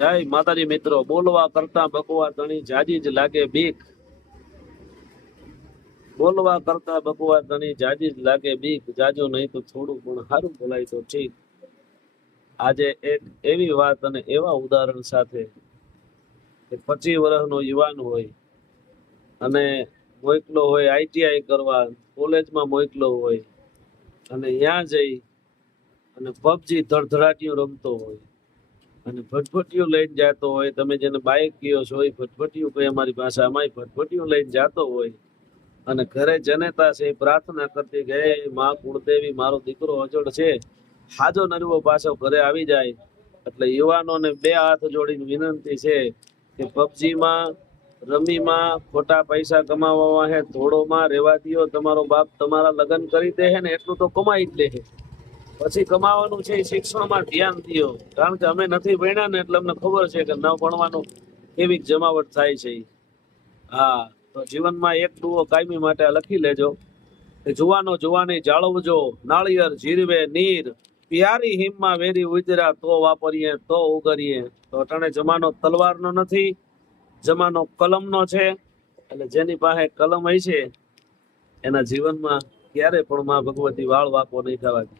જય માતાજી મિત્રો, બોલવા કરતા બકવા તણી જાજી જ લાગે બીક. બોલવા કરતા બકવા તણી જાજી જ લાગે બીક. જાજો નહીં તો થોડું પણ સારું બોલાય તો ઠીક. આજે એક એવી વાત અને એવા ઉદાહરણ સાથે કે 25 વર્ષનો યુવાન હોય અને મોકલો હોય આઈટીઆઈ કરવા, કોલેજમાં મોકલો હોય અને ત્યાં જઈ અને પબજી ધડધડાટીઓ રમતો હોય અને ભટભટીયું લઈને જતો હોય. તમે જેને બાઇક કયો છો એ ભટભટીયું કઈ અમારી ભાષામાં, ભટભટીયું લઈને જતો હોય અને ઘરે જનેતા છે પ્રાર્થના કરતી કે હે માં કુળદેવી, મારો દીકરો અજોડ છે, હાજો નરવો પાછો ઘરે આવી જાય. એટલે યુવાનોને બે હાથ જોડીને વિનંતી છે કે પબજીમાં રમીમાં ખોટા પૈસા કમાવા હે, ધોળોમાં રેવા દિયો. તમારો બાપ તમારા લગ્ન કરી દે હે ને એટલું તો કમાઈ જ લે છે, પછી કમાવાનું છે શિક્ષણમાં ધ્યાન દો. કારણ કે અમે નથી ભણ્યા ને એટલે અમને ખબર છે કે ન ભણવાનું કેવી જમાવટ થાય છે. હા, તો જીવનમાં એક ડુઓ કાયમી માટે લખી લેજો કે જુવાનો જુવાની જાળવજો, નાળિયેર જીરવે નીર, પ્યારી હિમમાં વેરી ઉતર્યા તો વાપરીએ તો ઉગરીએ. તો અટાણે જમાનો તલવારનો નથી, જમાનો કલમનો છે. એટલે જેની પાસે કલમ હોય છે એના જીવનમાં ક્યારે પણ માં ભગવતી વાળ વાપો નહીં થવા દે.